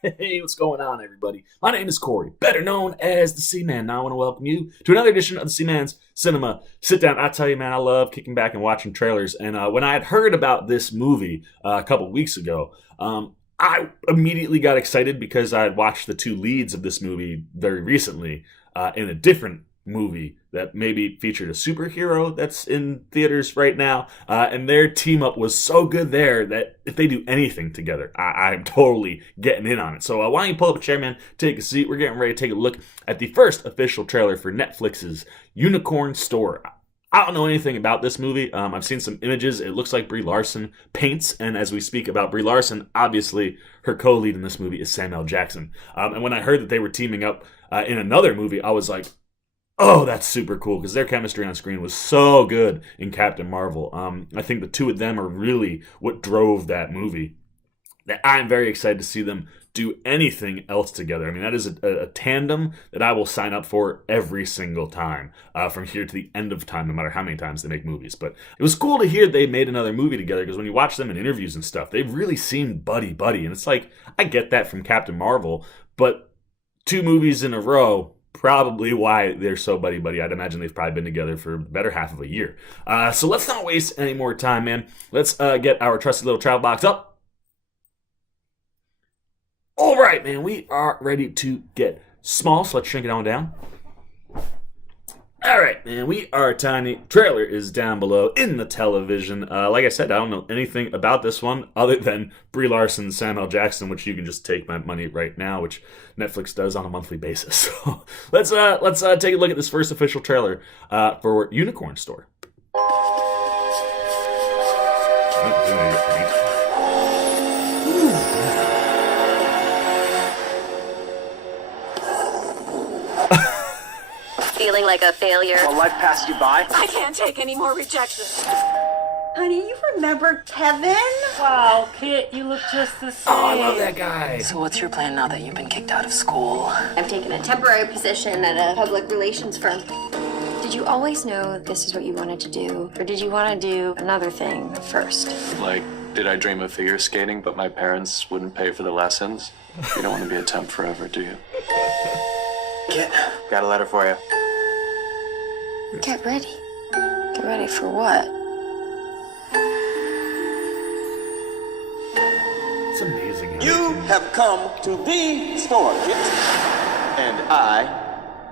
Hey, what's going on, everybody? My name is Corey, better known as the Seaman. Now I want to welcome you to another edition of the Seaman's Cinema Sit Down. I tell you, man, I love kicking back and watching trailers. And when I had heard about this movie a couple weeks ago, I immediately got excited because I had watched the two leads of this movie very recently in a different movie that maybe featured a superhero that's in theaters right now, and their team up was so good there that if they do anything together, I'm totally getting in on it. So why don't you pull up a chair, man, take a seat. We're getting ready to take a look at the first official trailer for Netflix's Unicorn Store. I don't know anything about this movie. I've seen some images. It looks like Brie Larson paints, and as we speak about Brie Larson, obviously her co-lead in this movie is Samuel Jackson. And when I heard that they were teaming up in another movie, I was like, oh, that's super cool, because their chemistry on screen was so good in Captain Marvel. I think the two of them are really what drove that movie. That I'm very excited to see them do anything else together. I mean, that is a tandem that I will sign up for every single time from here to the end of time, no matter how many times they make movies. But it was cool to hear they made another movie together, because when you watch them in interviews and stuff, they really seem buddy-buddy. And it's like, I get that from Captain Marvel, but two movies in a row, probably why they're so buddy-buddy. I'd imagine they've probably been together for the better half of a year. So let's not waste any more time, man. Let's get our trusty little travel box up. All right, man, we are ready to get small, so let's shrink it on down. All right, man, we are tiny. Trailer is down below in the television. Like I said, I don't know anything about this one other than Brie Larson and Samuel Jackson, which you can just take my money right now, which Netflix does on a monthly basis. So let's take a look at this first official trailer for Unicorn Store. Feeling like a failure. Well, life passed you by. I can't take any more rejection. Honey, you remember Kevin? Wow, Kit, you look just the same. Oh, I love that guy. So what's your plan now that you've been kicked out of school? I've taken a temporary position at a public relations firm. Did you always know this is what you wanted to do? Or did you want to do another thing first? Like, did I dream of figure skating, but my parents wouldn't pay for the lessons? You don't want to be a temp forever, do you? Kit, got a letter for you. Get ready. Get ready for what? It's amazing. How You have come to the store, Kit, and I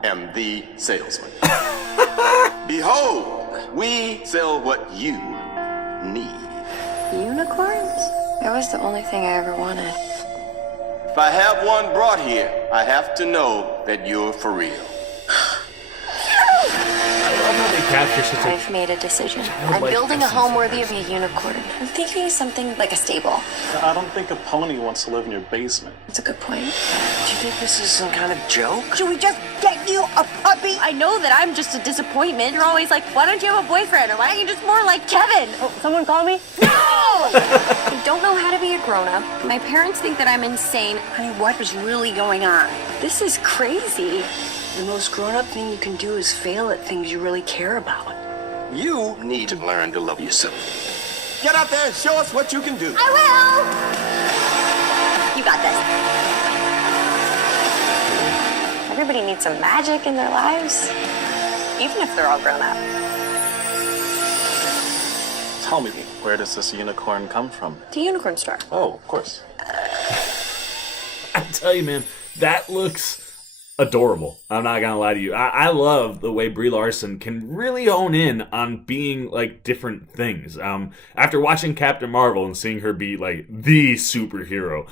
am the salesman. Behold, we sell what you need. Unicorns? That was the only thing I ever wanted. If I have one brought here, I have to know that you're for real. capture such a I've made a decision. I'm childlike building a essence home of worthy of a person. unicorn. I'm thinking something like a stable. I don't think a pony wants to live in your basement. That's a good point. Do you think this is some kind of joke? Should we just get you a puppy? I know that I'm just a disappointment. You're always like, why don't you have a boyfriend? Or why aren't you just more like Kevin? Oh, someone call me? No! I don't know how to be a grown-up. My parents think that I'm insane. Honey, what is really going on? This is crazy. The most grown-up thing you can do is fail at things you really care about. You need to learn to love yourself. Get out there and show us what you can do. I will! You got this. Everybody needs some magic in their lives, even if they're all grown up. Tell me, where does this unicorn come from? The unicorn store. Oh, of course. I tell you, man, that looks adorable. I'm not gonna lie to you. I love the way Brie Larson can really hone in on being like different things. After watching Captain Marvel and seeing her be like the superhero,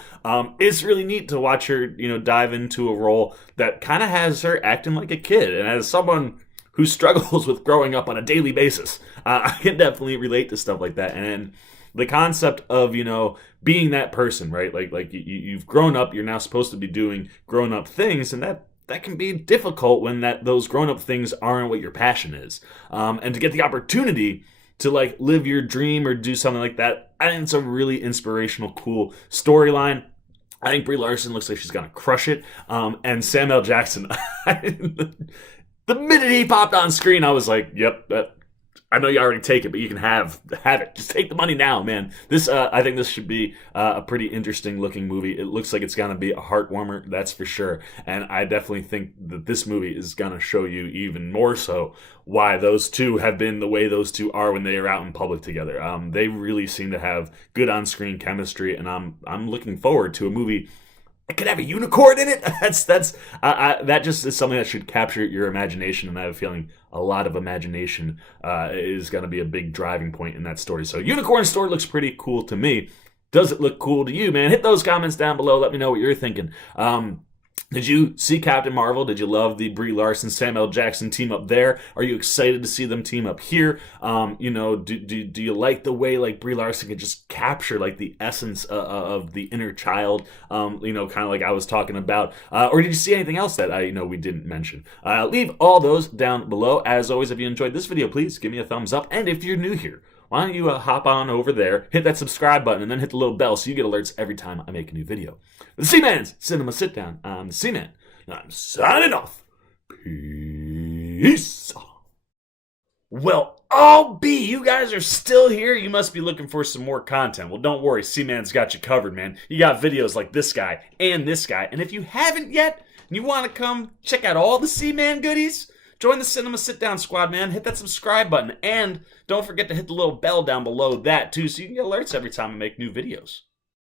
it's really neat to watch her, dive into a role that kind of has her acting like a kid. And as someone who struggles with growing up on a daily basis, I can definitely relate to stuff like that. And the concept of, being that person, right? Like you've grown up, you're now supposed to be doing grown-up things, and that can be difficult when those grown-up things aren't what your passion is. And to get the opportunity to like live your dream or do something like that, I think it's a really inspirational, cool storyline. I think Brie Larson looks like she's gonna crush it. And Samuel Jackson, the minute he popped on screen, I was like, yep, I know you already take it, but you can have it. Just take the money now, man. This, I think this should be a pretty interesting looking movie. It looks like it's gonna be a heart warmer, that's for sure. And I definitely think that this movie is gonna show you even more so why those two have been the way those two are when they are out in public together. They really seem to have good on-screen chemistry, and I'm looking forward to a movie. It could have a unicorn in it. That just is something that should capture your imagination, and I have a feeling a lot of imagination is going to be a big driving point in that story. So, Unicorn Story looks pretty cool to me. Does it look cool to you, man? Hit those comments down below. Let me know what you're thinking. Did you see Captain Marvel? Did you love the Brie Larson, Samuel Jackson team up there? Are you excited to see them team up here? Do you like the way like Brie Larson could just capture like the essence of the inner child? Kind of like I was talking about. Or did you see anything else that we didn't mention? Leave all those down below. As always, if you enjoyed this video, please give me a thumbs up. And if you're new here, why don't you hop on over there, hit that subscribe button, and then hit the little bell so you get alerts every time I make a new video. The Seaman's Cinema Sit-Down. I'm the Seaman, and I'm signing off. Peace. Well, you guys are still here. You must be looking for some more content. Well, don't worry. Seaman's got you covered, man. You got videos like this guy and this guy. And if you haven't yet, and you want to come check out all the Seaman goodies, join the Cinema Sit-Down squad, man. Hit that subscribe button. And don't forget to hit the little bell down below that, too, so you can get alerts every time I make new videos.